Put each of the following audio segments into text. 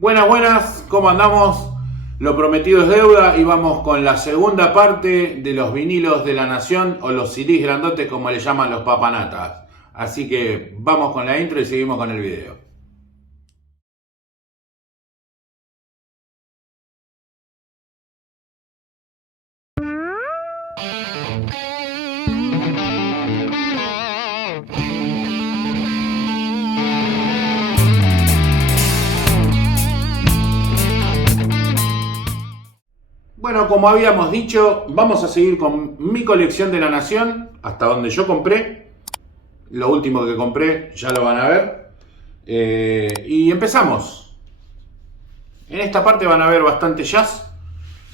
Buenas, buenas, ¿cómo andamos? Lo prometido es deuda y vamos con la segunda parte de los vinilos de la nación o los CDs grandotes como le llaman los papanatas. Así que vamos con la intro y seguimos con el video. Bueno, como habíamos dicho, vamos a seguir con mi colección de la nación, hasta donde yo compré. Lo último que compré ya lo van a ver. Y empezamos. En esta parte van a ver bastante jazz,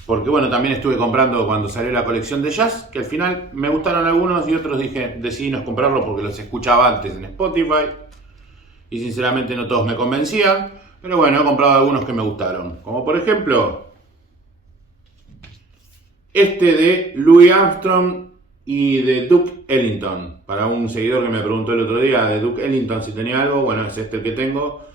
porque bueno, también estuve comprando cuando salió la colección de jazz, que al final me gustaron algunos y otros decidí no comprarlos porque los escuchaba antes en Spotify. Y sinceramente no todos me convencían. Pero bueno, he comprado algunos que me gustaron. Como por ejemplo este de Louis Armstrong y de Duke Ellington. Para un seguidor que me preguntó el otro día de Duke Ellington si tenía algo, bueno, es este el que tengo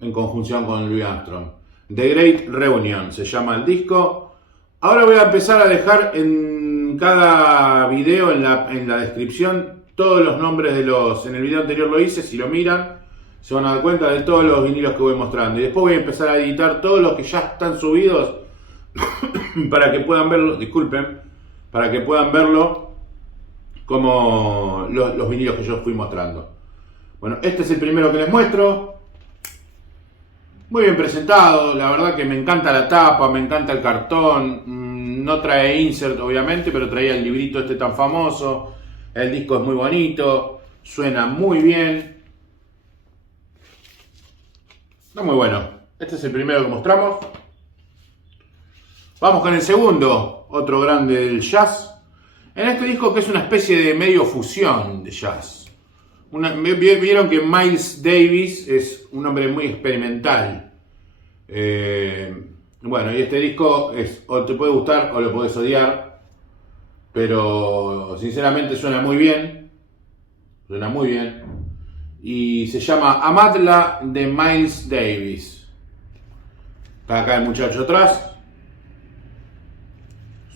en conjunción con Louis Armstrong. The Great Reunion se llama el disco. Ahora voy a empezar a dejar en cada video, en la descripción, todos los nombres de los... En el video anterior lo hice, si lo miran, se van a dar cuenta de todos los vinilos que voy mostrando. Y después voy a empezar a editar todos los que ya están subidos para que puedan verlo, disculpen, para que puedan verlo como los vinilos que yo fui mostrando. Bueno, este es el primero que les muestro. Muy bien presentado, la verdad que me encanta la tapa, me encanta el cartón. No trae insert obviamente, pero traía el librito este tan famoso. El disco es muy bonito, suena muy bien. Está muy bueno. Este es el primero que mostramos. Vamos con el segundo, otro grande del jazz. En este disco que es una especie de medio fusión de jazz. Vieron que Miles Davis es un hombre muy experimental. Bueno, y este disco o te puede gustar o lo puedes odiar. Pero sinceramente suena muy bien. Suena muy bien. Y se llama Amatla de Miles Davis. Está acá el muchacho atrás.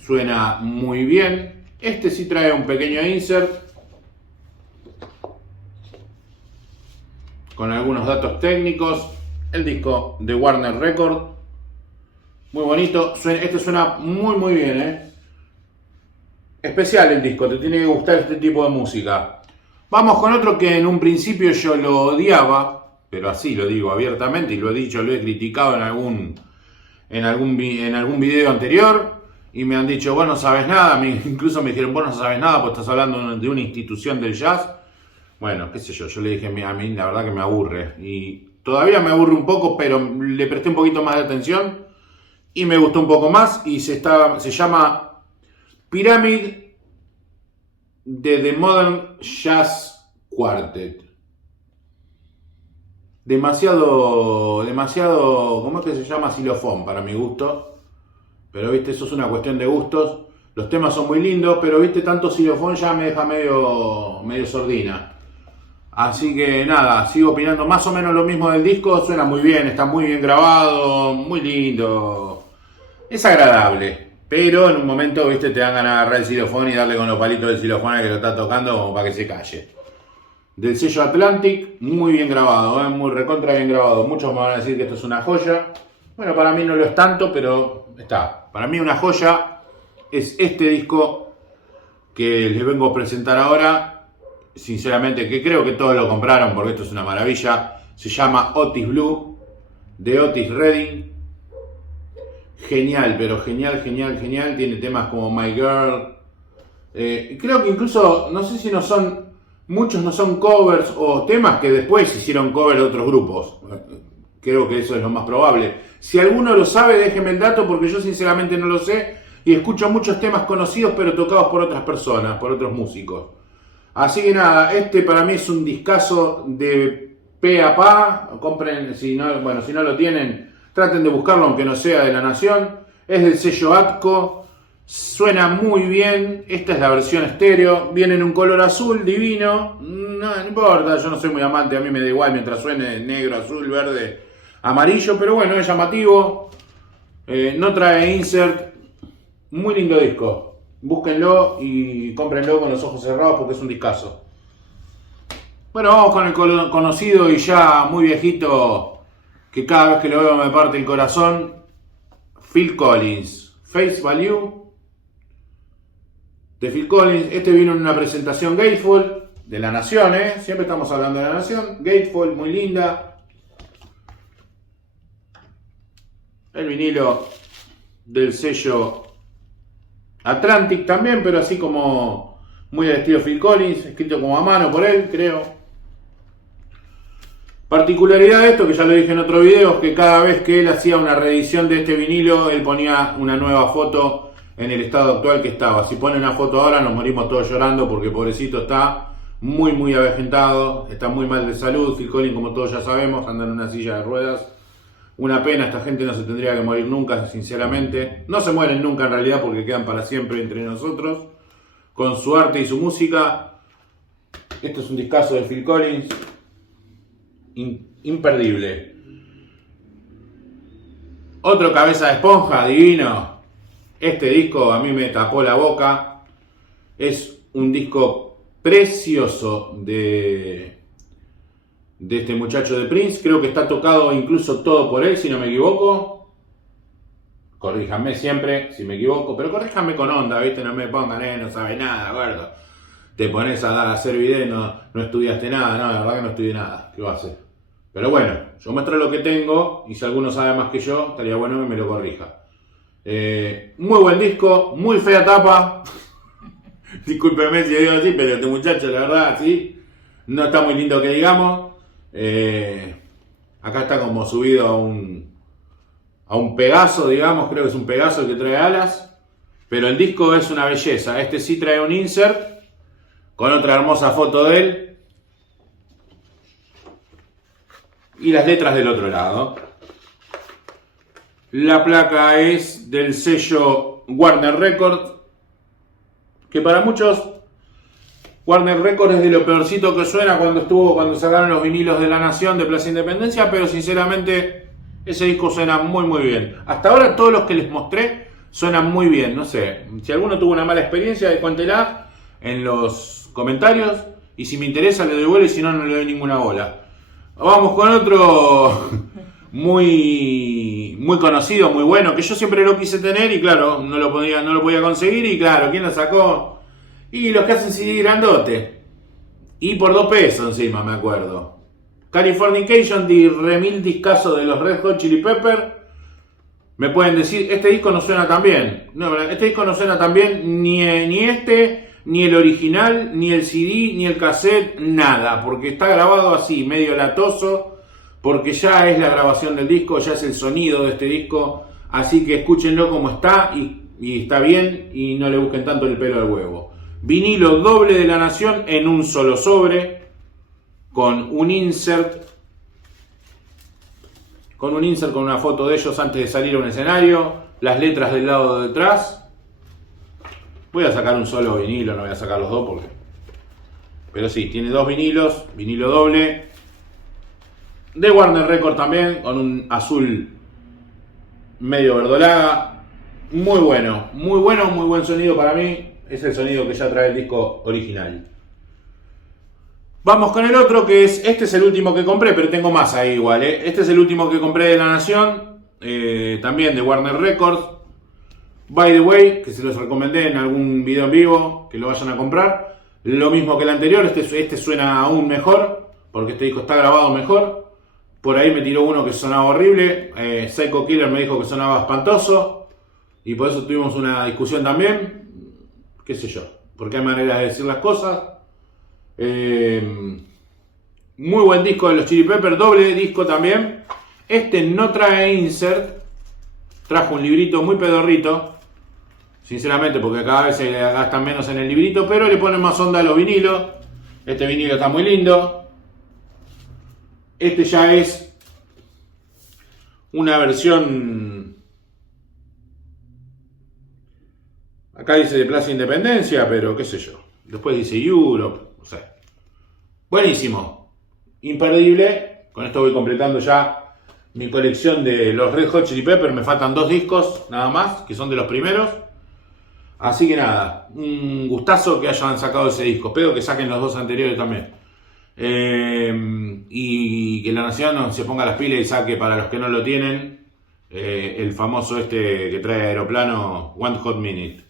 Suena muy bien. Este sí trae un pequeño insert con algunos datos técnicos. El disco de Warner Record. Muy bonito. Este suena muy bien, Especial el disco. Te tiene que gustar este tipo de música. Vamos con otro que en un principio yo lo odiaba. Pero así lo digo abiertamente. Y lo he dicho, lo he criticado en algún video anterior. Y me han dicho, vos no sabes nada. Incluso me dijeron, vos no sabes nada porque estás hablando de una institución del jazz. Bueno, qué sé yo. Yo le dije, a mí la verdad que me aburre. Y todavía me aburre un poco, pero le presté un poquito más de atención. Y me gustó un poco más. Y se llama Pyramid de The Modern Jazz Quartet. Demasiado, ¿cómo es que se llama? Xilofón para mi gusto. Pero viste, eso es una cuestión de gustos. Los temas son muy lindos, pero viste, tanto xilofón ya me deja medio sordina. Así que nada, sigo opinando más o menos lo mismo del disco. Suena muy bien, está muy bien grabado, muy lindo. Es agradable. Pero en un momento, viste, te dan ganas de agarrar el xilofón y darle con los palitos del xilofón al que lo está tocando como para que se calle. Del sello Atlantic, muy bien grabado, muy recontra bien grabado. Muchos me van a decir que esto es una joya. Bueno, para mí no lo es tanto, pero está. Para mí una joya es este disco que les vengo a presentar ahora. Sinceramente, que creo que todos lo compraron porque esto es una maravilla. Se llama Otis Blue, de Otis Redding. Genial, pero genial. Tiene temas como My Girl. Creo que incluso, no sé si muchos no son covers o temas que después hicieron cover de otros grupos. Creo que eso es lo más probable. Si alguno lo sabe, déjenme el dato porque yo sinceramente no lo sé. Y escucho muchos temas conocidos pero tocados por otras personas, por otros músicos. Así que nada, este para mí es un discazo de pe a pa. Compren, si no lo tienen, traten de buscarlo aunque no sea de la nación. Es del sello Atco. Suena muy bien. Esta es la versión estéreo. Viene en un color azul divino. No importa, yo no soy muy amante, a mí me da igual mientras suene negro, azul, verde. amarillo, pero bueno, es llamativo. No trae insert. Muy lindo disco. Búsquenlo y cómprenlo con los ojos cerrados porque es un discazo. Bueno, vamos con el conocido y ya muy viejito, que cada vez que lo veo me parte el corazón. Phil Collins. Face Value de Phil Collins. Este vino en una presentación Gatefold de La Nación, siempre estamos hablando de La Nación. Gatefold, muy linda. El vinilo del sello Atlantic también, pero así como muy del estilo Phil Collins, escrito como a mano por él, creo. Particularidad de esto, que ya lo dije en otro video, es que cada vez que él hacía una reedición de este vinilo, él ponía una nueva foto en el estado actual que estaba. Si pone una foto ahora nos morimos todos llorando porque pobrecito está muy avejentado, está muy mal de salud. Phil Collins, como todos ya sabemos, anda en una silla de ruedas. Una pena, esta gente no se tendría que morir nunca, sinceramente. No se mueren nunca en realidad porque quedan para siempre entre nosotros, con su arte y su música. Esto es un discazo de Phil Collins, imperdible. Otro cabeza de esponja, divino. Este disco a mí me tapó la boca. Es un disco precioso de este muchacho de Prince. Creo que está tocado incluso todo por él, si no me equivoco. Corríjanme siempre si me equivoco, pero corríjanme con onda, ¿viste? No me pongan, no sabe nada, gordo. Te pones a hacer video, no estudiaste nada. No, la verdad que no estudié nada. ¿Qué va a hacer? Pero bueno, yo muestro lo que tengo y si alguno sabe más que yo, estaría bueno que me lo corrija. Muy buen disco, muy fea tapa. Discúlpeme si digo así, pero este muchacho, la verdad, sí, no está muy lindo que digamos. Acá está como subido a un Pegaso, digamos, creo que es un Pegaso que trae alas. Pero el disco es una belleza. Este sí trae un insert con otra hermosa foto de él. Y las letras del otro lado. La placa es del sello Warner Records, que para muchos Warner Records es de lo peorcito que suena cuando sacaron los vinilos de La Nación de Plaza Independencia, pero sinceramente ese disco suena muy bien. Hasta ahora todos los que les mostré suenan muy bien. No sé, si alguno tuvo una mala experiencia, cuéntela en los comentarios y si me interesa le doy bola y si no, no le doy ninguna bola. Vamos con otro muy conocido, muy bueno, que yo siempre lo quise tener y claro, no lo podía conseguir y claro, ¿quién lo sacó? Y los que hacen CD grandote. Y por 2 pesos encima, me acuerdo. Californication, de remil discazo de los Red Hot Chili Peppers. Me pueden decir, este disco no suena tan bien. No, este disco no suena tan bien, ni el original, ni el CD, ni el cassette, nada. Porque está grabado así, medio latoso. Porque ya es la grabación del disco, ya es el sonido de este disco. Así que escúchenlo como está y está bien y no le busquen tanto el pelo al huevo. Vinilo doble de La Nación en un solo sobre, con un insert con una foto de ellos antes de salir a un escenario, las letras del lado de detrás. Voy a sacar un solo vinilo, no voy a sacar los dos porque... Pero sí, tiene 2 vinilos, vinilo doble, de Warner Records también, con un azul medio verdolaga. Muy buen sonido para mí. Es el sonido que ya trae el disco original. Vamos con el otro, que este es el último que compré, pero tengo más ahí igual. Este es el último que compré de La Nación, también de Warner Records. By the way, que se los recomendé en algún video en vivo, que lo vayan a comprar. Lo mismo que el anterior, este suena aún mejor, porque este disco está grabado mejor. Por ahí me tiró uno que sonaba horrible. Psycho Killer me dijo que sonaba espantoso. Y por eso tuvimos una discusión también. Qué sé yo, porque hay maneras de decir las cosas. Muy buen disco de los Chili Peppers, doble disco también. Este no trae insert, trajo un librito muy pedorrito, sinceramente, porque cada vez se gastan menos en el librito, pero le ponen más onda a los vinilos. Este vinilo está muy lindo. Este ya es una versión... Acá dice de Plaza Independencia, pero qué sé yo. Después dice Europe, no sé. Buenísimo. Imperdible. Con esto voy completando ya mi colección de los Red Hot Chili Peppers. Me faltan 2 discos nada más, que son de los primeros. Así que nada, un gustazo que hayan sacado ese disco. Espero que saquen los 2 anteriores también. Y que La Nación se ponga las pilas y saque, para los que no lo tienen, el famoso que trae Aeroplano, One Hot Minute.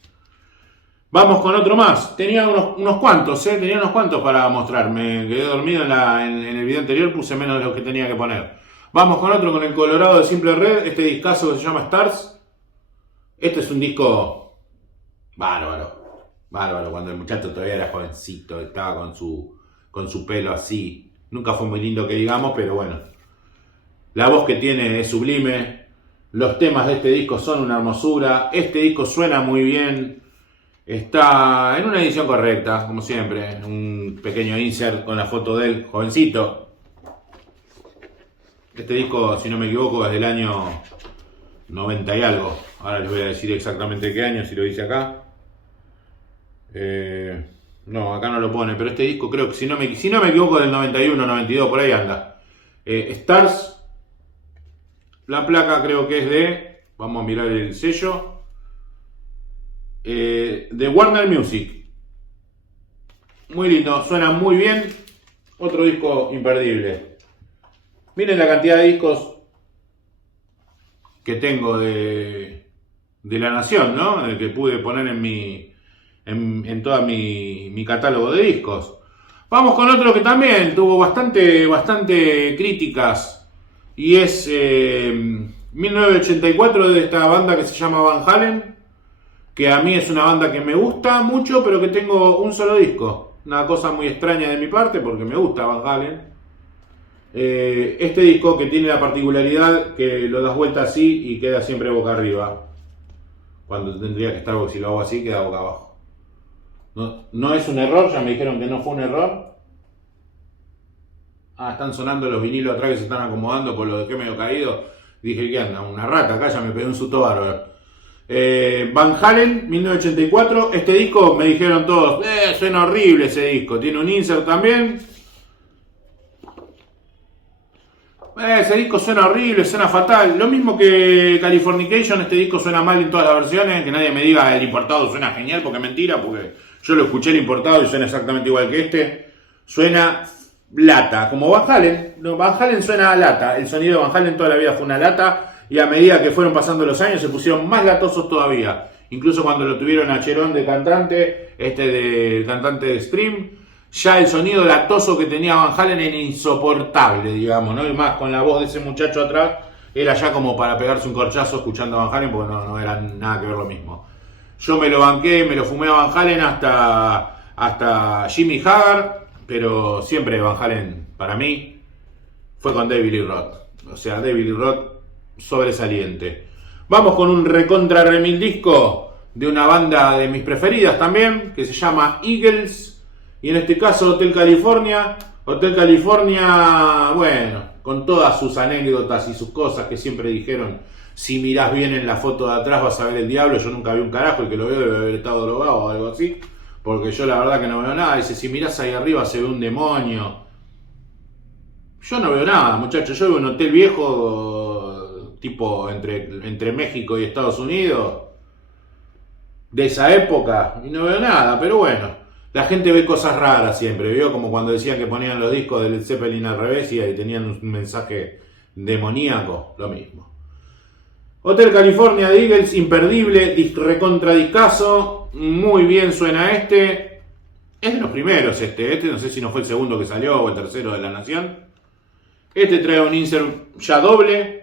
Vamos con otro más. Tenía unos cuantos, tenía unos cuantos para mostrar. Me quedé dormido en el video anterior, puse menos de lo que tenía que poner. Vamos con otro, con el Colorado de Simple Red, este discazo que se llama Stars. Este es un disco bárbaro, cuando el muchacho todavía era jovencito, estaba con su pelo así. Nunca fue muy lindo que digamos, pero bueno. La voz que tiene es sublime. Los temas de este disco son una hermosura. Este disco suena muy bien. Está en una edición correcta, como siempre. Un pequeño insert con la foto de él, jovencito. Este disco, si no me equivoco, es del año 90 y algo. Ahora les voy a decir exactamente qué año, si lo dice acá. No, acá no lo pone, pero este disco creo que, si no me equivoco, del 91, 92, por ahí anda. Stars. La placa creo que es de... Vamos a mirar el sello. De Warner Music. Muy lindo, suena muy bien. Otro disco imperdible. Miren la cantidad de discos que tengo de La Nación, ¿no? El que pude poner en todo mi catálogo de discos. Vamos con otro que también tuvo bastante críticas. Y es 1984, de esta banda que se llama Van Halen. Que a mí es una banda que me gusta mucho, pero que tengo un solo disco. Una cosa muy extraña de mi parte, porque me gusta Van Halen. Este disco que tiene la particularidad que lo das vuelta así y queda siempre boca arriba. Cuando tendría que estar, si lo hago así, queda boca abajo. No es un error, ya me dijeron que no fue un error. Están sonando los vinilos atrás que se están acomodando, por lo dejé medio caído. Dije, ¿qué anda? Una rata acá, ya me pegué un susto bárbaro. Van Halen, 1984. Este disco me dijeron todos, suena horrible ese disco. Tiene un insert también. Ese disco suena horrible, suena fatal. Lo mismo que Californication, este disco suena mal en todas las versiones. Que nadie me diga el importado suena genial, porque es mentira, porque yo lo escuché el importado y suena exactamente igual que este. Suena lata, como Van Halen. No, Van Halen suena a lata. El sonido de Van Halen toda la vida fue una lata. Y a medida que fueron pasando los años se pusieron más latosos todavía. Incluso cuando lo tuvieron a Cherón de cantante, de cantante de Scream, ya el sonido latoso que tenía Van Halen era insoportable, digamos, ¿no? Y más con la voz de ese muchacho atrás, era ya como para pegarse un corchazo escuchando a Van Halen, porque no era nada que ver lo mismo. Yo me lo banqué, me lo fumé a Van Halen hasta Jimmy Haggard, pero siempre Van Halen, para mí, fue con David Lee Roth. O sea, David Lee Roth sobresaliente. Vamos con un recontra remil disco de una banda de mis preferidas también, que se llama Eagles, y en este caso Hotel California. Hotel California, bueno, con todas sus anécdotas y sus cosas que siempre dijeron, si mirás bien en la foto de atrás vas a ver el diablo. Yo nunca vi un carajo, el que lo veo debe haber estado drogado o algo así, porque yo la verdad que no veo nada. Dice, si mirás ahí arriba se ve un demonio. Yo no veo nada, muchachos. Yo veo un hotel viejo tipo entre México y Estados Unidos, de esa época, y no veo nada, pero bueno, la gente ve cosas raras siempre, ¿vio? Como cuando decían que ponían los discos de Led Zeppelin al revés y ahí tenían un mensaje demoníaco, lo mismo. Hotel California de Eagles, imperdible, recontra discazo, muy bien suena este. Es de los primeros este no sé si no fue el segundo que salió o el tercero de La Nación. Este trae un insert ya doble,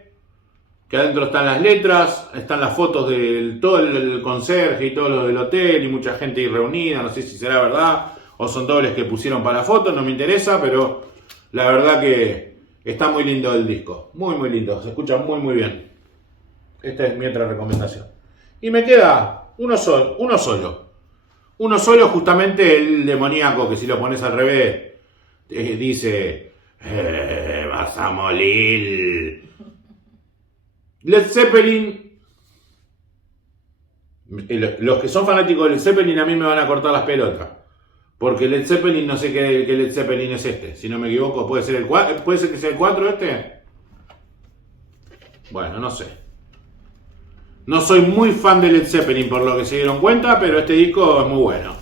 que adentro están las letras, están las fotos de todo el conserje y todo lo del hotel y mucha gente ahí reunida. No sé si será verdad o son dobles que pusieron para fotos, no me interesa, pero la verdad que está muy lindo el disco, muy lindo, se escucha muy bien. Esta es mi otra recomendación. Y me queda uno solo, justamente el demoníaco, que si lo pones al revés dice vas a morir. Led Zeppelin. Los que son fanáticos de Led Zeppelin a mí me van a cortar las pelotas, porque Led Zeppelin, no sé qué Led Zeppelin es este, si no me equivoco. Puede ser el 4, puede ser que sea el 4 este. Bueno, no sé. No soy muy fan de Led Zeppelin por lo que se dieron cuenta, pero este disco es muy bueno.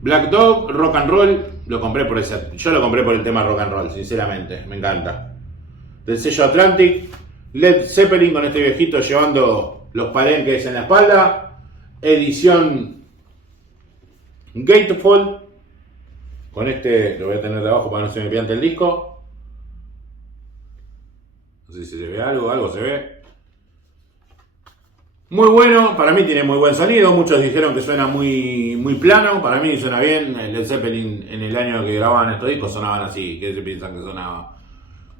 Black Dog, Rock and Roll, lo compré por ese. Yo lo compré por el tema rock and roll, sinceramente, me encanta. Del sello Atlantic, Led Zeppelin con este viejito llevando los palenques en la espalda. Edición Gatefold. Con este lo voy a tener de abajo para que no se me piante el disco. No sé si se ve algo se ve. Muy bueno, para mí tiene muy buen sonido. Muchos dijeron que suena muy plano. Para mí suena bien. El Led Zeppelin en el año que grababan estos discos sonaban así. ¿Qué se piensan que sonaba?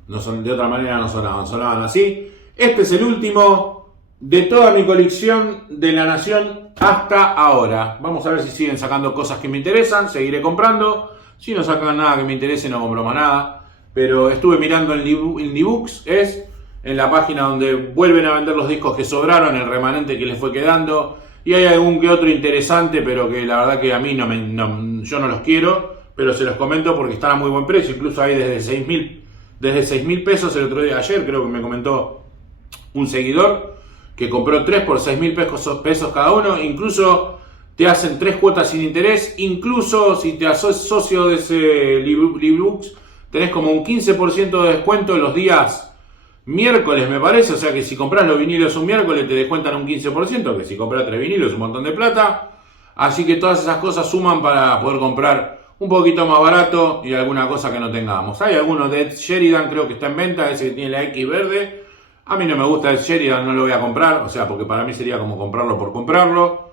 No son, de otra manera no sonaban así. Este es el último de toda mi colección de La Nación hasta ahora. Vamos a ver si siguen sacando cosas que me interesan. Seguiré comprando. Si no sacan nada que me interese, no compro más nada. Pero estuve mirando en Indiebooks, en la página donde vuelven a vender los discos que sobraron, el remanente que les fue quedando. Y hay algún que otro interesante, pero que la verdad que a mí yo no los quiero. Pero se los comento porque están a muy buen precio. Incluso hay desde 6.000 pesos. El otro día, ayer creo que me comentó un seguidor que compró 3 por 6.000 pesos cada uno. Incluso te hacen 3 cuotas sin interés. Incluso si te haces socio de ese Librooks, tenés como un 15% de descuento los días miércoles, me parece. O sea que si compras los vinilos un miércoles te descuentan un 15%, que si compras 3 vinilos es un montón de plata. Así que todas esas cosas suman para poder comprar un poquito más barato y alguna cosa que no tengamos. Hay algunos de Ed Sheridan, creo que está en venta, ese que tiene la X verde. A mí no me gusta Ed Sheridan, no lo voy a comprar, o sea, porque para mí sería como comprarlo por comprarlo.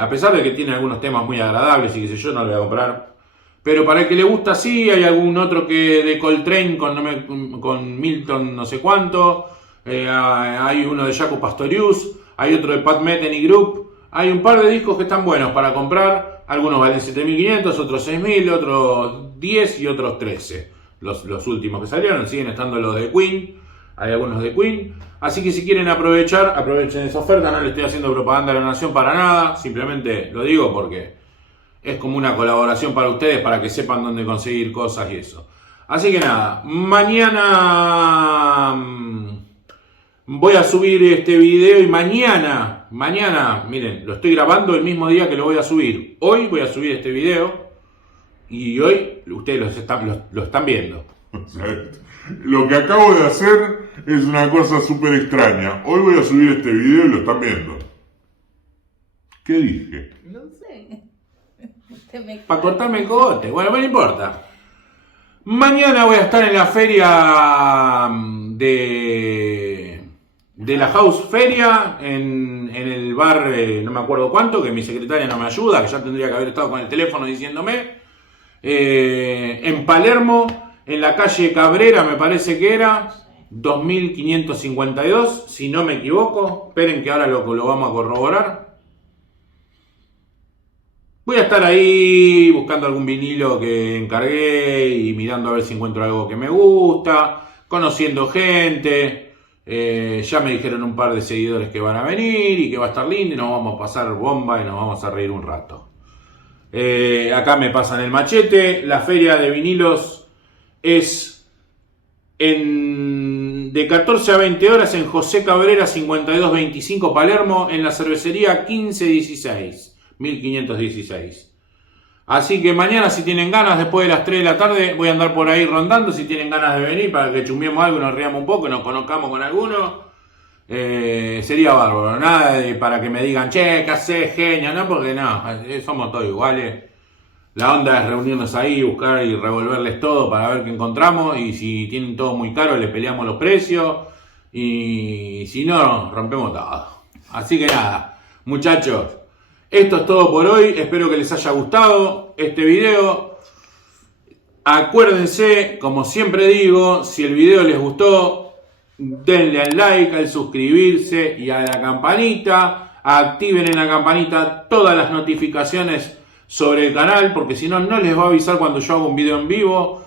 A pesar de que tiene algunos temas muy agradables y qué sé yo, no lo voy a comprar. Pero para el que le gusta sí, hay algún otro que de Coltrane con Milton no sé cuánto. Hay uno de Jaco Pastorius, hay otro de Pat Metheny Group. Hay un par de discos que están buenos para comprar. Algunos valen 7.500, otros 6.000, otros 10 y otros 13. Los últimos que salieron, siguen estando los de Queen. Hay algunos de Queen. Así que si quieren aprovechar, aprovechen esa oferta. No le estoy haciendo propaganda a La Nación para nada. Simplemente lo digo porque es como una colaboración para ustedes, para que sepan dónde conseguir cosas y eso. Así que nada, mañana voy a subir este video y mañana, miren, lo estoy grabando el mismo día que lo voy a subir. Hoy voy a subir este video y hoy ustedes lo están viendo. Lo que acabo de hacer es una cosa súper extraña. Hoy voy a subir este video y lo están viendo. ¿Qué dije? No sé. Para cortarme el cogote. Bueno, no importa. Mañana voy a estar en la feria de la House Feria en el bar, no me acuerdo cuánto, que mi secretaria no me ayuda, que ya tendría que haber estado con el teléfono diciéndome. En Palermo, en la calle Cabrera, me parece que era 2552, si no me equivoco. Esperen que ahora lo vamos a corroborar. Voy a estar ahí buscando algún vinilo que encargué y mirando a ver si encuentro algo que me gusta, conociendo gente. Ya me dijeron un par de seguidores que van a venir y que va a estar lindo y nos vamos a pasar bomba y nos vamos a reír un rato. Acá me pasan el machete. La feria de vinilos es de 14 a 20 horas en José Cabrera 5225 Palermo, en la cervecería 1516. Así que mañana, si tienen ganas, después de las 3 de la tarde, voy a andar por ahí rondando. Si tienen ganas de venir para que chumbiemos algo, nos riamos un poco, nos conozcamos con alguno, sería bárbaro. Nada para que me digan, che, ¿qué hacés, genio? No, porque no, somos todos iguales. La onda es reunirnos ahí, buscar y revolverles todo para ver qué encontramos. Y si tienen todo muy caro, les peleamos los precios. Y si no, rompemos todo. Así que nada, muchachos. Esto es todo por hoy, espero que les haya gustado este video. Acuérdense, como siempre digo, si el video les gustó, denle al like, al suscribirse y a la campanita. Activen en la campanita todas las notificaciones sobre el canal, porque si no, no les va a avisar cuando yo hago un video en vivo.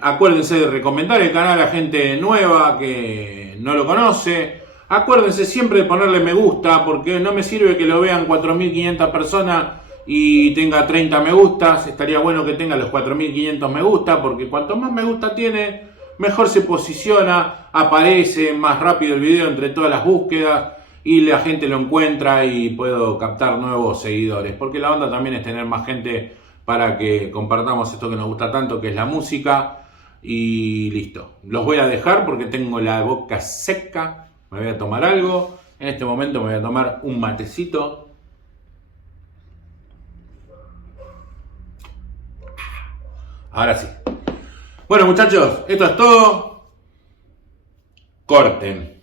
Acuérdense de recomendar el canal a gente nueva que no lo conoce. Acuérdense siempre de ponerle me gusta, porque no me sirve que lo vean 4.500 personas y tenga 30 me gustas. Estaría bueno que tenga los 4500 me gusta, porque cuanto más me gusta tiene, mejor se posiciona, aparece más rápido el video entre todas las búsquedas y la gente lo encuentra y puedo captar nuevos seguidores, porque la onda también es tener más gente para que compartamos esto que nos gusta tanto, que es la música. Y listo, los voy a dejar porque tengo la boca seca, me voy a tomar algo. En este momento me voy a tomar un matecito. Ahora sí. Bueno, muchachos, esto es todo. Corten.